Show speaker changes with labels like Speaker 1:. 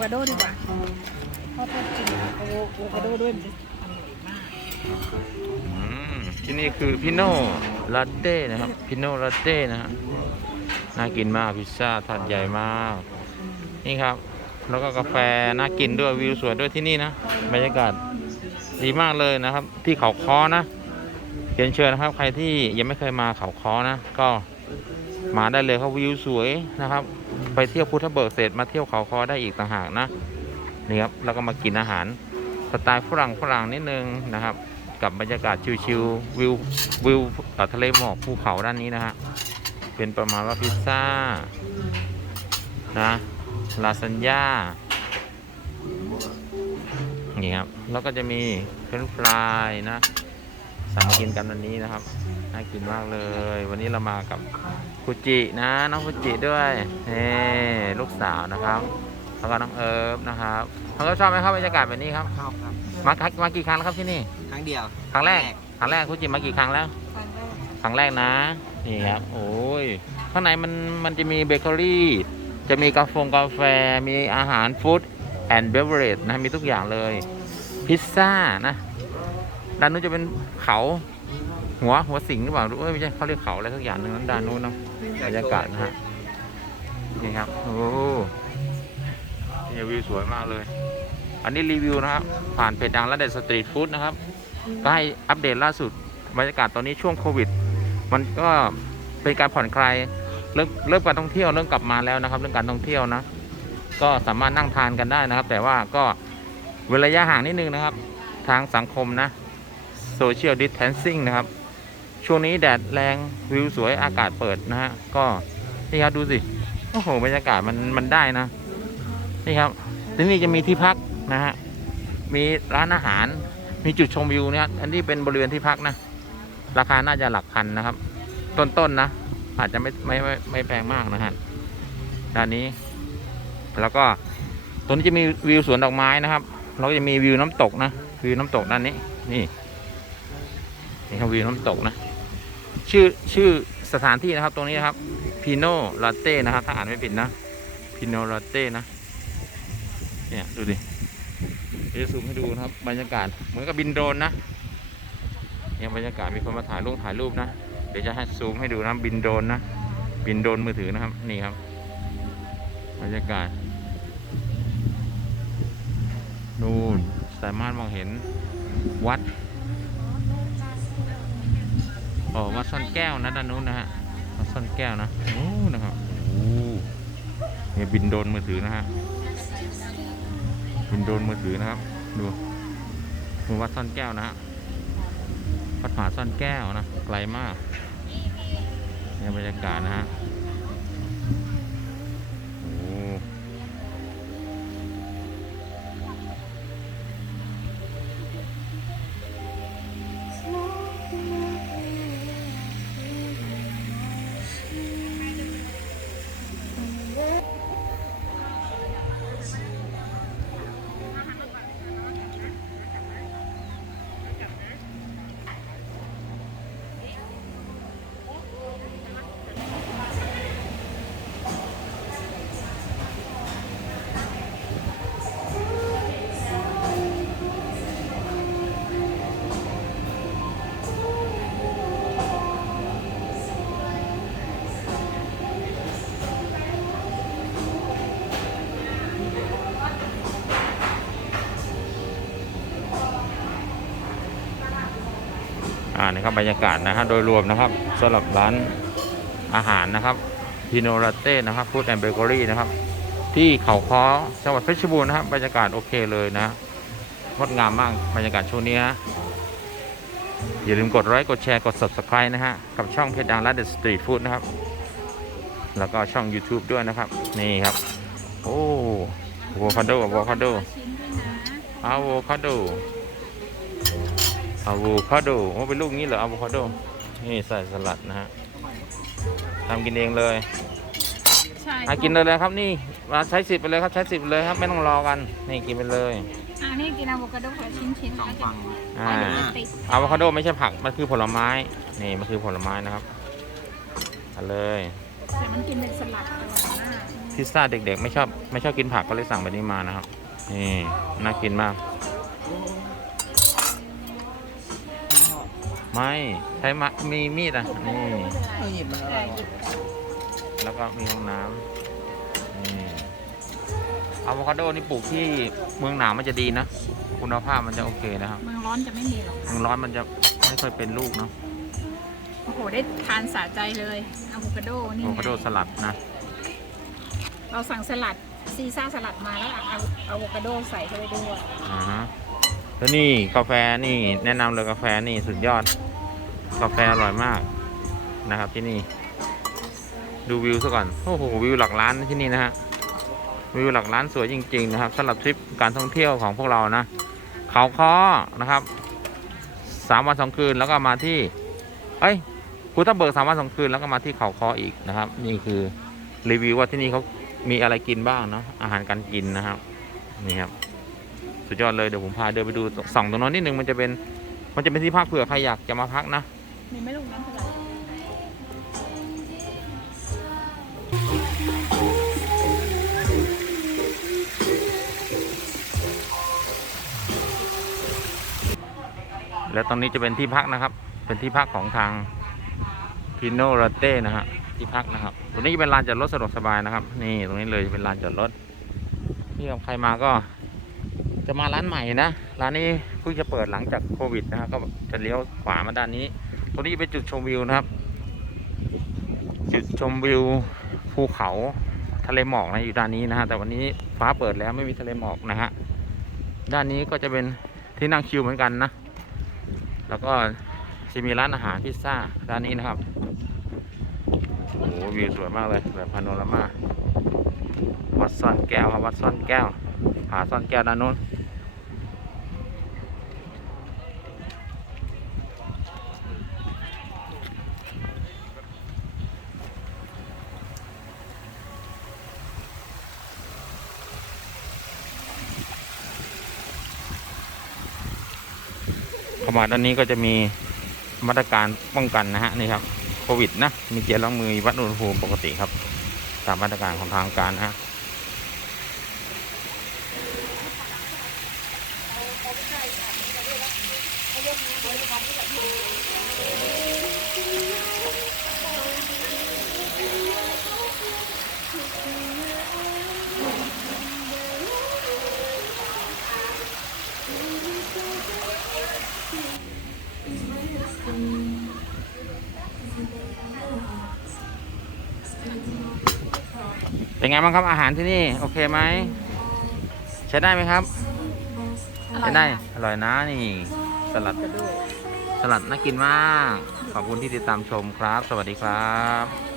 Speaker 1: คาโดดีกว่าเพราะถ้ากินอะโวคาโดด้วยมันจะอร่อยมาก
Speaker 2: อืมที่นี่คือพิโน่ลาเต้นะครับพิโน่ลาเต้นะฮะน่ากินมากพิซซ่าถาดใหญ่มาก นี่ครับ แล้วก็กาแฟน่ากินด้วยวิวสวยด้วยที่นี่นะบรรยากาศดีมากเลยนะครับ ที่เขาค้อนะเรียนเชิญนะครับ ใครที่ยังไม่เคยมาเขาค้อนะ ก็มาได้เลยครับวิวสวยนะครับ ไปเที่ยวพุทธเบิกเสร็จมาเที่ยวเขาค้อได้อีกต่างหากนะนี่ครับแล้วก็มากินอาหารสไตล์ฝรั่งฝรั่งนิดนึงนะครับ กับบรรยากาศชิลๆวิววิวเอ่อทะเลหมอกภูเขาด้านนี้นะฮะเป็นประมาณว่าพิซซ่านะลาซานญ่านี่ครับแล้วก็จะมีเฟรนฟรายนะ สั่งมากินกันวันนี้นะครับ น่ากินมากเลย วันนี้เรามากับฟูจินะ น้องฟูจิด้วยนี่ลูกสาวนะครับแล้วก็น้องเอิร์ฟนะครับน้องเอิร์ฟชอบไหมครับบรรยากาศแบบนี้ครับ
Speaker 3: ชอบครับ
Speaker 2: มามากี่ครั้งแล้วครับที่นี่
Speaker 3: ครั้งเดียว
Speaker 2: ครั้งแรก ครั้งแรกคุณจิมมากี่ครั้งแล้ว
Speaker 1: ครั้งแรก
Speaker 2: ครั้งแรกนะ นี่ครับ โอ้ย ข้างในมันมันจะมีเบเกอรี่ จะมีกาแฟกาแฟ มีอาหารฟู้ดแอนด์เบเวอร์เรจนะ มีทุกอย่างเลย พิซซ่านะ ด้านนู้นจะเป็นเขา หัวหัวสิงหรือเปล่าเอ้ไม่ใช่เขาเรียกเขาอะไรสักอย่างหนึ่งด้านนู้นเนาะบรรยากาศนะฮะนี่ครับโอ้นี่วิวสวยมากเลย อันนี้รีวิวนะครับ ผ่านเพจดังและเด็ดสตรีทฟู้ดนะครับก็ให้อัปเดตล่าสุดบรรยากาศตอนนี้ช่วงโควิด มันก็เป็นการผ่อนคลายเริ่มเริ่มการท่องเที่ยวเริ่มกลับมาแล้วนะครับ เรื่องการท่องเที่ยวนะ ก็สามารถนั่งทานกันได้นะครับ แต่ว่าก็เว้นระยะห่างนิดนึงนะครับ ทางสังคมนะ โซเชียลดิส a ทนซิ่งนะครับ ช่วงนี้แดดแรงวิวสวยอากาศเปิดนะฮะ ก็นี่ครับดูสิ โอ้โหบรรยากาศมันมันได้นะ นี่ครับที่นี่จะมีที่พักนะฮะ มีร้านอาหาร มีจุดชมวิวเนี่ยอันนี้เป็นบริเวณที่พักนะ ราคาน่าจะหลักพันนะครับ ต้นๆนนะ อาจจะไม่ไม่ไม่ไม่แพงมากนะฮะ ด้านนี้ แล้วก็ตรงนี้จะมีวิวสวนดอกไม้นะครับ เราก็จะมีวิวน้ำตกนะ วิวน้ำตกด้านนี้ นี่ นี่ครับวิวน้ำตกนะ ชื่อชื่อสถานที่นะครับตรงนี้นะครับพีโนลาเต้นะครับถ้าอ่านไม่ผิดนะพีโนลาเต้นะเนี่ยดูดิเดี๋ยวซูมให้ดูนะครับ บรรยากาศเหมือนกับบินโดรนนะเนี่ยบรรยากาศมีคนมาถ่ายรูปถ่ายรูปนะเดี๋ยวจะให้ซูมให้ดูนะบินโดรนนะบินโดรนมือถือนะครับนี่ครับ บรรยากาศนู่นสามารถมองเห็นวัด อ๋อวัดซ่อนแก้วนะด้านนู้นนะฮะวัดซ่อนแก้วนะโอ้นะครับโอ้เนี่ยบินโดนมือถือนะฮะบินโดนมือถือนะครับ ดูดูวัดซ่อนแก้วนะฮะวัดผาซ่อนแก้วนะไกลมากเนี่ยบรรยากาศนะฮะ อ่านี่ครับบรรยากาศนะฮะโดยรวมนะครับสำหรับร้านอาหารนะครับพิโนราเต้นะครับฟู้ดแอนด์เบเกอรี่นะครับ ที่เขาค้อจังหวัดเพชรบูรณ์นะครับบรรยากาศโอเคเลยนะงดงามมากบรรยากาศช่วงนี้นะอย่าลืมกดไลค์กดแชร์กด subscribe นะฮะ กับช่องเพจดังร้านเดอะสตรีทฟู้ดนะครับ แล้วก็ช่อง YouTube ด้วยนะครับ นี่ครับ โอ้อะโวคาโดอะโวคาโด
Speaker 1: ชิ้นด้วยนะ
Speaker 2: อะโวคาโด อะโวคาโดโอ้เป็นลูกนี้เหรออะโวคาโด นี่ใส่สลัดนะฮะทำกินเองเลย
Speaker 1: ใช่
Speaker 2: อากินเลยเลยครับนี่มาใช้สิทธิ์ไปเลยครับใช้สิทธิ์ไปเลยครับไม่ต้องรอกันนี่กินไปเลย
Speaker 1: อ่านี่กินอะโวคาโดคนละชิ้นชิ้น
Speaker 3: สองฝั่ง
Speaker 2: อ่า
Speaker 1: อ่าติด
Speaker 2: อะโวคาโดไม่ใช่ผักมันคือผลไม้นี่มันคือผลไม้นะครับเอาเลย
Speaker 1: แต่มันกินเป็นสลัดตลอดหน้า
Speaker 2: พิซซ่าเด็กๆ ไม่ชอบไม่ชอบกินผักก็เลยสั่งแบบนี้มานะครับนี่น่ากินมาก ไม่ใช้มะมีมีดอะนี่
Speaker 3: เอาหยิบมาแล้ว
Speaker 1: แต่หยิบ
Speaker 2: แล้วก็มีห้องน้ำนี่อะโวคาโดนี่ปลูกที่เมืองหนาวมันจะดีนะ คุณภาพมันจะโอเคนะครับ
Speaker 1: เมืองร้อนจะไม่มีหรอก
Speaker 2: เมืองร้อนมันจะไม่ค่อยเป็นลูกเนาะ
Speaker 1: โอ้โหได้ทานสะใจเลยอะโวคาโดนี่
Speaker 2: อะ
Speaker 1: ไง
Speaker 2: โวคาโดสลัดนะ
Speaker 1: เราสั่งสลัดซีซ่าสลัดมาแล้วเอาอะโวคาโดใส่เข้าไปด้วย
Speaker 2: อ่าฮะ แล้วนี่กาแฟนี่แนะนำเลยกาแฟนี่สุดยอด กาแฟอร่อยมากนะครับที่นี่ ดูวิวซะก่อนโอ้โหวิวหลักล้านที่นี่นะฮะวิวหลักล้านสวยจริง ๆ นะครับสำหรับทริปการท่องเที่ยวของพวกเรานะ เขาค้อนะครับสามวันสองคืนแล้วก็มาที่ เอ้ยภูทับเบิกสามวันสองคืนแล้วก็มาที่เขาค้ออีกนะครับ นี่คือรีวิวว่าที่นี่เขามีอะไรกินบ้างเนาะอาหารการกินนะครับนี่ครับ สุดยอดเลยเดี๋ยวผมพาเดินไปดูส่องตรงนั้นนิดนึงมันจะเป็นมันจะเป็นที่พักเผื่อใครอยากจะมาพักนะ
Speaker 1: มีไม่ลูกน้ำสลัด
Speaker 2: แล้วตรงนี้จะเป็นที่พักนะครับ เป็นที่พักของทางพิโนราเต้นะฮะที่พักนะครับตรงนี้เป็นลานจอดรถสะดวกสบายนะครับ นี่ตรงนี้เลยเป็นลานจอดรถที่ใครมาก็ จะมาร้านใหม่นะ ร้านนี้เพิ่งจะเปิดหลังจากโควิดนะฮะก็จะเลี้ยวขวามาด้านนี้ ตรงนี้เป็นจุดชมวิวนะครับ จุดชมวิวภูเขาทะเลหมอกนะอยู่ด้านนี้นะฮะแต่วันนี้ฟ้าเปิดแล้วไม่มีทะเลหมอกนะฮะด้านนี้ก็จะเป็นที่นั่งชิลเหมือนกันนะ แล้วก็จะมีร้านอาหารพิซซ่าร้านนี้นะครับโอ้โหวิวสวยมากเลยแบบพาโนรามาวัดซ่อนแก้วครับวัดซ่อนแก้ว ผาซ่อนแก้วด้านนู้นเข้ามาด้านนี้ก็จะมีมาตรการป้องกันนะฮะนี่ครับโควิดนะมีเจลล้างมือวัดอุณหภูมิปกติครับ ตามมาตรการของทางการนะฮะ เป็นไงบ้างครับอาหารที่นี่ โอเคไหมใช้ได้ไหมครับ
Speaker 1: อร่อ
Speaker 2: ใช้
Speaker 1: ย
Speaker 2: ได้
Speaker 1: ค่ะ
Speaker 2: อร่อยนะนี่ สลัด
Speaker 1: กระโดด
Speaker 2: สลัดน่ากินมาก ขอบคุณที่ติดตามชมครับ สวัสดีครับ